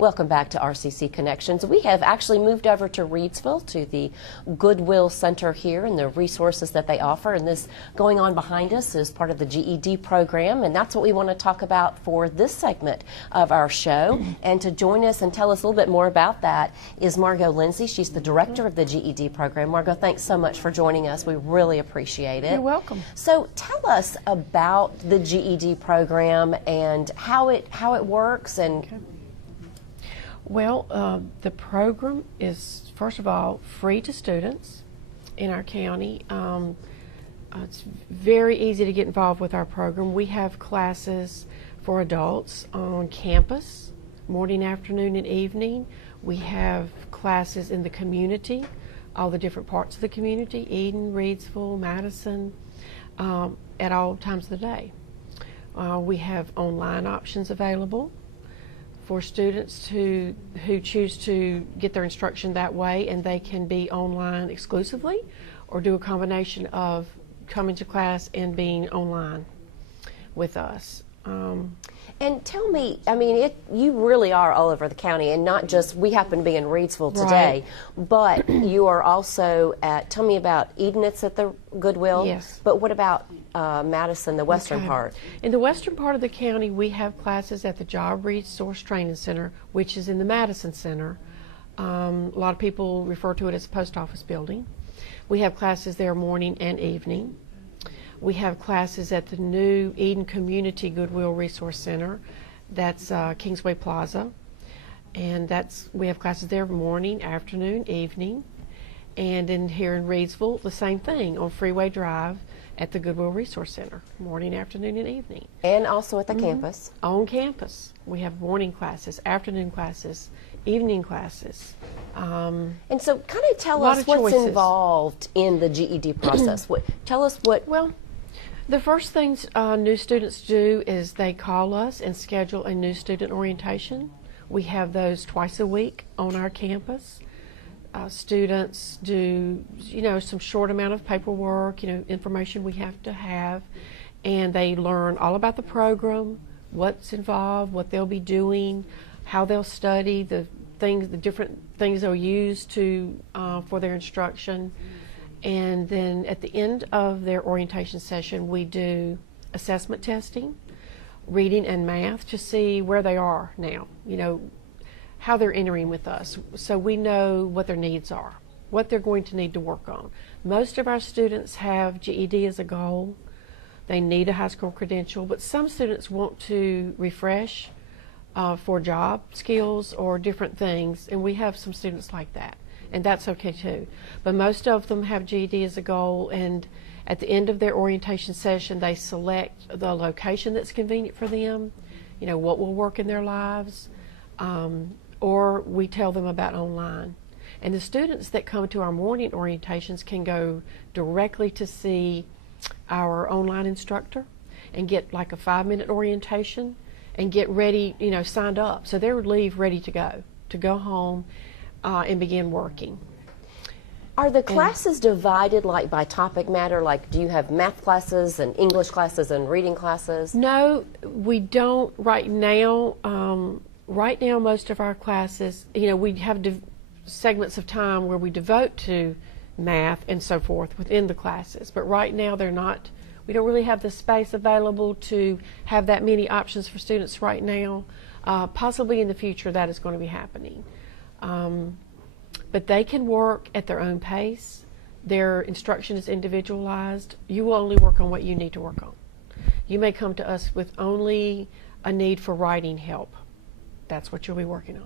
Welcome back to RCC Connections. We have actually moved over to Reidsville to the Goodwill Center here and the resources that they offer. And this going on behind us is part of the GED program, and that's what we want to talk about for this segment of our show. And to join us and tell us a little bit more about that is Margo Lindsey. She's the director of the GED program. Margo, thanks so much for joining us. We really appreciate it. You're welcome. So tell us about the GED program and how it works. And Okay. Well, the program is, first of all, free to students in our county. It's very easy to get involved with our program. We have classes for adults on campus, morning, afternoon, and evening. We have classes in the community, all the different parts of the community, Eden, Reidsville, Madison, at all times of the day. We have online options available for students who choose to get their instruction that way, and they can be online exclusively or do a combination of coming to class and being online with us. And tell me, I mean, you really are all over the county, and not just, we happen to be in Reidsville today, Right. but you are also at, tell me about Eden, it's at the Goodwill? Yes. But what about Madison, the western Okay. part? In the western part of the county, we have classes at the Job Resource Training Center, which is in the Madison Center. A lot of people refer to it as the post office building. We have classes there morning and evening. We have classes at the new Eden Community Goodwill Resource Center. That's Kingsway Plaza. And we have classes there morning, afternoon, evening. And here in Reidsville, the same thing on Freeway Drive at the Goodwill Resource Center, morning, afternoon, and evening. And also at the campus? On campus. We have morning classes, afternoon classes, evening classes. And so kind of tell lot us of what's choices. involved in the GED process. Tell us what... Well, the first things new students do is they call us and schedule a new student orientation. We have those twice a week on our campus. Students do, some short amount of paperwork, information we have to have, and they learn all about the program, what's involved, what they'll be doing, how they'll study, the different things they'll use for their instruction. And then at the end of their orientation session, we do assessment testing, reading and math to see where they are now, how they're entering with us, so we know what their needs are, what they're going to need to work on. Most of our students have GED as a goal. They need a high school credential, but some students want to refresh for job skills or different things, and we have some students like that. And that's okay too. But most of them have GED as a goal, and at the end of their orientation session, they select the location that's convenient for them, what will work in their lives, or we tell them about online. And the students that come to our morning orientations can go directly to see our online instructor and get like a 5-minute orientation and get ready, signed up. So they would leave ready to go home and begin working. Are the classes divided like by topic matter? Like, do you have math classes and English classes and reading classes? No, we don't right now. Right now, most of our classes, we have segments of time where we devote to math and so forth within the classes. But right now, we don't really have the space available to have that many options for students right now. Possibly in the future, that is going to be happening. But they can work at their own pace. Their instruction is individualized. You will only work on what you need to work on. You may come to us with only a need for writing help. That's what you'll be working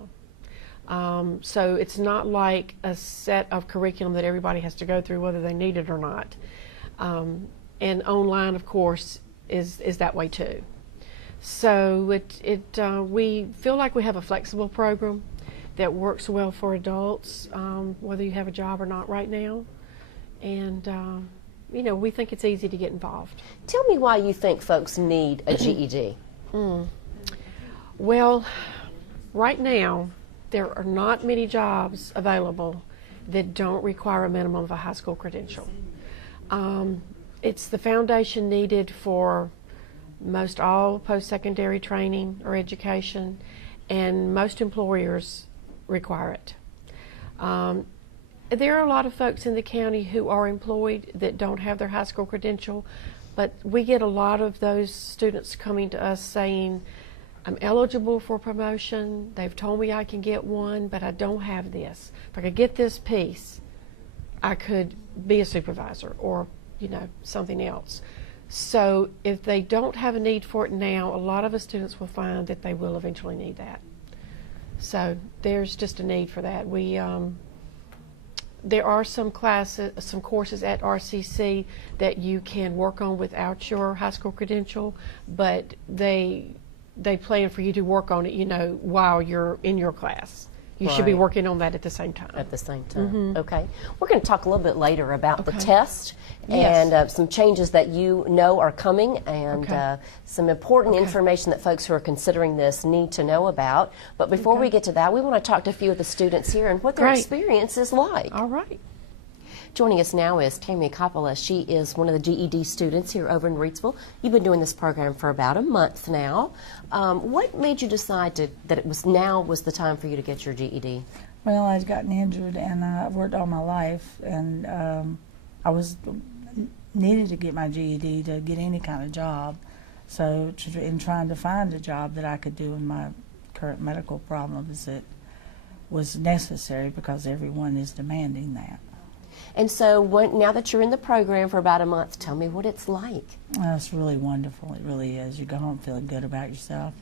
on. So it's not like a set of curriculum that everybody has to go through whether they need it or not. And online, of course, is that way too. So we feel like we have a flexible program that works well for adults, whether you have a job or not right now. And, we think it's easy to get involved. Tell me why you think folks need a GED. Well, right now, there are not many jobs available that don't require a minimum of a high school credential. It's the foundation needed for most all post-secondary training or education, and most employers require it. There are a lot of folks in the county who are employed that don't have their high school credential, but we get a lot of those students coming to us saying, I'm eligible for promotion, they've told me I can get one, but I don't have this. If I could get this piece, I could be a supervisor or, something else. So if they don't have a need for it now, a lot of the students will find that they will eventually need that. So there's just a need for that. There are some courses at RCC that you can work on without your high school credential, but they plan for you to work on it, while you're in your class. You should be working on that at the same time. At the same time. Okay. We're going to talk a little bit later about the test Yes. and some changes that are coming and some important information that folks who are considering this need to know about. But before we get to that, we want to talk to a few of the students here and what their experience is like. All right. Joining us now is Tammy Coppola. She is one of the GED students here over in Reidsville. You've been doing this program for about a month now. What made you decide that now was the time for you to get your GED? Well, I'd gotten injured and I've worked all my life, and I needed to get my GED to get any kind of job. So in trying to find a job that I could do in my current medical problems, it was necessary because everyone is demanding that. And so now that you're in the program for about a month, tell me what it's like. It's really wonderful. It really is. You go home feeling good about yourself.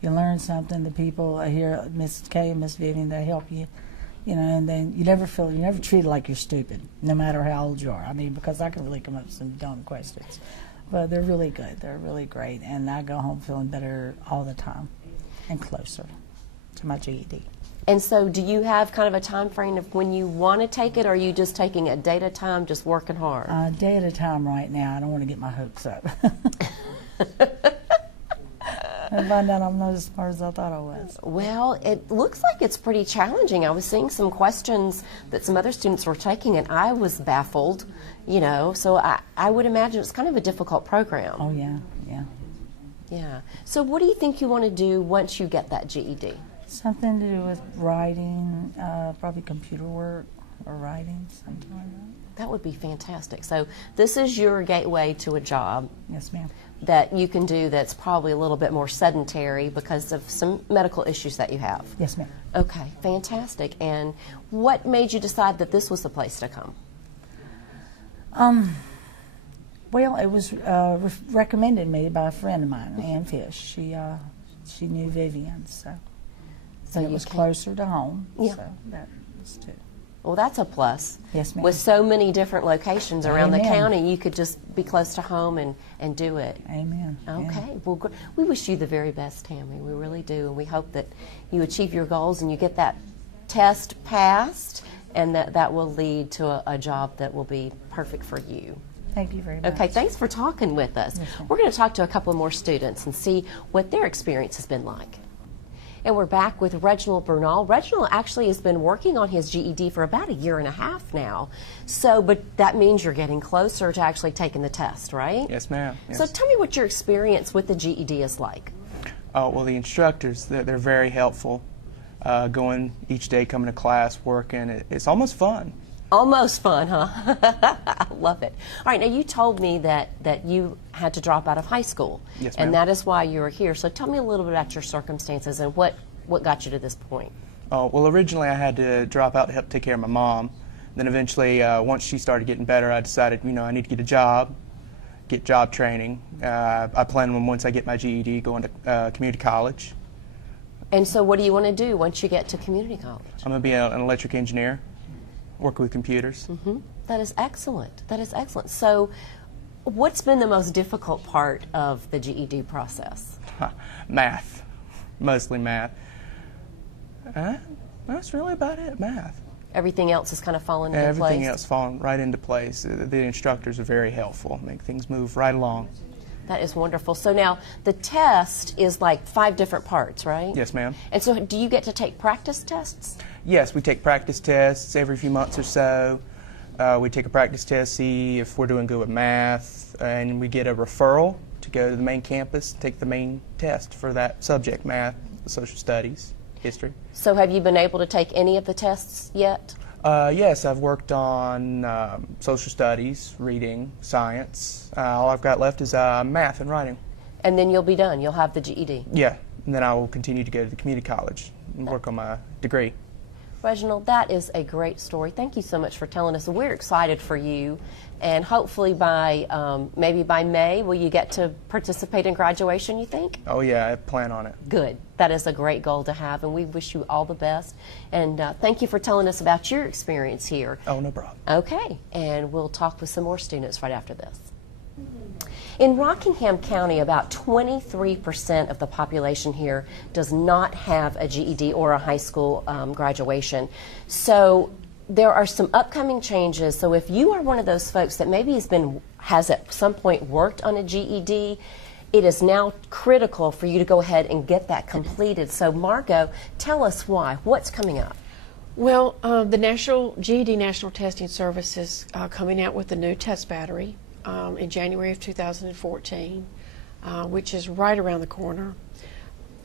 You learn something. The people here, Miss Kay and Miss Vivian, they help you, and then you're never treated like you're stupid, no matter how old you are. I mean, because I can really come up with some dumb questions. But they're really good. They're really great. And I go home feeling better all the time and closer to my GED. And so do you have kind of a time frame of when you want to take it, or are you just taking a day at a time, just working hard? Day at a time right now. I don't want to get my hopes up. And find out I'm not as smart as I thought I was. Well, it looks like it's pretty challenging. I was seeing some questions that some other students were taking, and I was baffled, so I would imagine it's kind of a difficult program. Oh, yeah. Yeah. So what do you think you want to do once you get that GED? Something to do with writing, probably computer work or writing, something like that. That would be fantastic. So this is your gateway to a job. Yes, ma'am. That you can do that's probably a little bit more sedentary because of some medical issues that you have. Yes, ma'am. Okay, fantastic. And what made you decide that this was the place to come? Well, it was recommended me by a friend of mine, Ann Fish. She knew Vivian, so it was closer to home. Yeah. So that was too. Well, that's a plus. Yes, ma'am. With so many different locations around the Amen. county, you could just be close to home and do it. Amen. Okay. Yeah. Well, we wish you the very best, Tammy. We really do. And we hope that you achieve your goals and you get that test passed, and that will lead to a job that will be perfect for you. Thank you very much. Okay, thanks for talking with us. Yes, ma'am. We're going to talk to a couple more students and see what their experience has been like. And we're back with Reginald Bernal. Reginald actually has been working on his GED for about a year and a half now. But that means you're getting closer to actually taking the test, right? Yes, ma'am. Yes. So tell me what your experience with the GED is like. Well, the instructors, they're very helpful. Going each day, coming to class, working, it's almost fun. Almost fun, huh? I love it. All right, now you told me that you had to drop out of high school. Yes, ma'am. And that is why you were here. So tell me a little bit about your circumstances and what got you to this point. Well, originally I had to drop out to help take care of my mom. Then eventually, once she started getting better, I decided, I need to get a job, get job training. I plan on, once I get my GED, going to community college. And so what do you want to do once you get to community college? I'm going to be an electric engineer, work with computers. Mm-hmm. That is excellent. That is excellent. So what's been the most difficult part of the GED process? Math, mostly math. That's really about it, math. Everything else is kind of falling into place? Everything else falling right into place. The instructors are very helpful, make things move right along. That is wonderful. So now the test is like 5 different parts, right? Yes, ma'am. And so do you get to take practice tests? Yes, we take practice tests every few months or so. We take a practice test, see if we're doing good with math, and we get a referral to go to the main campus, take the main test for that subject, math, social studies, history. So have you been able to take any of the tests yet? Yes, I've worked on social studies, reading, science. All I've got left is math and writing. And then you'll be done. You'll have the GED. Yeah, and then I will continue to go to the community college and work on my degree. Reginald, that is a great story. Thank you so much for telling us. We're excited for you, and hopefully by maybe by May, will you get to participate in graduation, you think? Oh yeah, I plan on it. Good. That is a great goal to have, and we wish you all the best. And thank you for telling us about your experience here. Oh, no problem. Okay, and we'll talk with some more students right after this. In Rockingham County, about 23% of the population here does not have a GED or a high school graduation. So there are some upcoming changes. So if you are one of those folks that maybe has at some point worked on a GED, it is now critical for you to go ahead and get that completed. So Margo, tell us why. What's coming up? Well, the GED National Testing Service is coming out with the new test battery in January of 2014, which is right around the corner.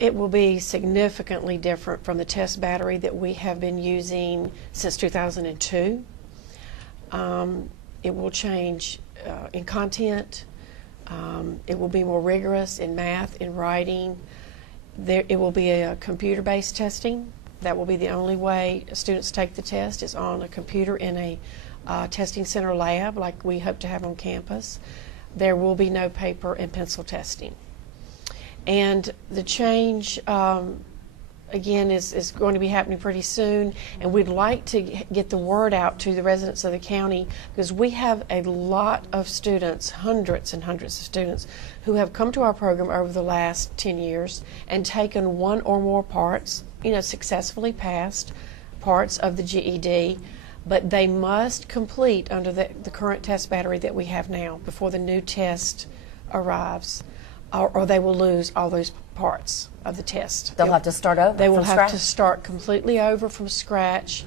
It will be significantly different from the test battery that we have been using since 2002. It will change in content. It will be more rigorous in math, in writing. It will be a computer-based testing. That will be the only way students take the test is on a computer in a testing center lab like we hope to have on campus. There will be no paper and pencil testing. And the change, again, is going to be happening pretty soon, and we'd like to get the word out to the residents of the county because we have a lot of students, hundreds and hundreds of students, who have come to our program over the last 10 years and taken one or more parts, successfully passed parts of the GED, but they must complete under the current test battery that we have now before the new test arrives, or they will lose all those parts of the test. They'll have to start over. They will from have scratch? to start completely over from scratch,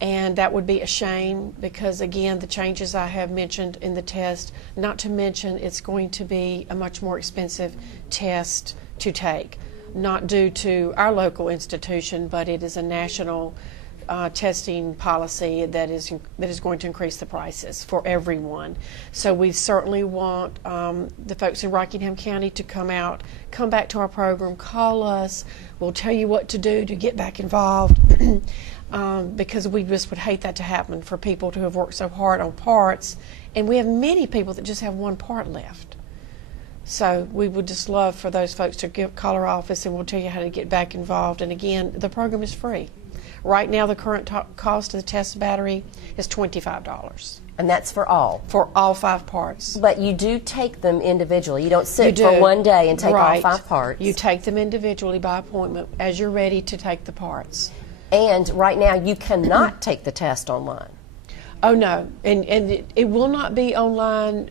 and that would be a shame because, again, the changes I have mentioned in the test, not to mention it's going to be a much more expensive test to take, not due to our local institution, but it is a national testing policy that is going to increase the prices for everyone. So we certainly want the folks in Rockingham County to come back to our program, call us. We'll tell you what to do to get back involved because we just would hate that to happen for people to have worked so hard on parts. And we have many people that just have one part left. So we would just love for those folks to call our office and we'll tell you how to get back involved. And again, the program is free. Right now, the current cost of the test battery is $25. And that's for all? For all 5 parts. But you do take them individually. You don't sit for one day and take all 5 parts. You take them individually by appointment as you're ready to take the parts. And right now, you cannot take the test online. Oh, no. And it will not be online.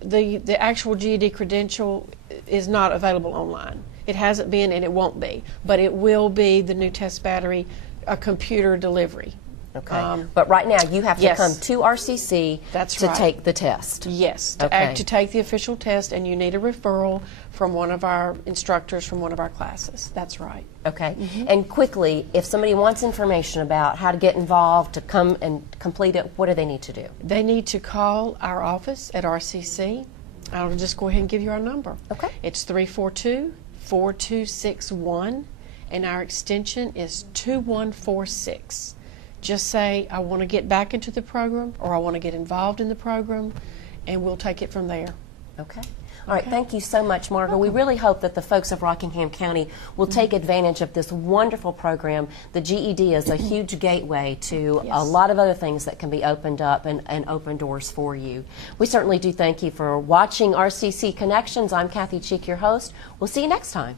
The actual GED credential is not available online. It hasn't been and it won't be. But it will be the new test battery, a computer delivery. Okay. But right now, you have to yes. come to RCC to take the test. Yes, Okay. to take the official test, and you need a referral from one of our instructors from one of our classes. That's right. Okay. And quickly, if somebody wants information about how to get involved, to come and complete it, what do they need to do? They need to call our office at RCC. I'll just go ahead and give you our number. Okay. It's 342-4261, and our extension is 2146. Just say, I want to get back into the program, or I want to get involved in the program, and we'll take it from there. Okay. All right, thank you so much, Margo. We really hope that the folks of Rockingham County will take advantage of this wonderful program. The GED is a huge gateway to a lot of other things that can be opened up and open doors for you. We certainly do thank you for watching RCC Connections. I'm Kathy Cheek, your host. We'll see you next time.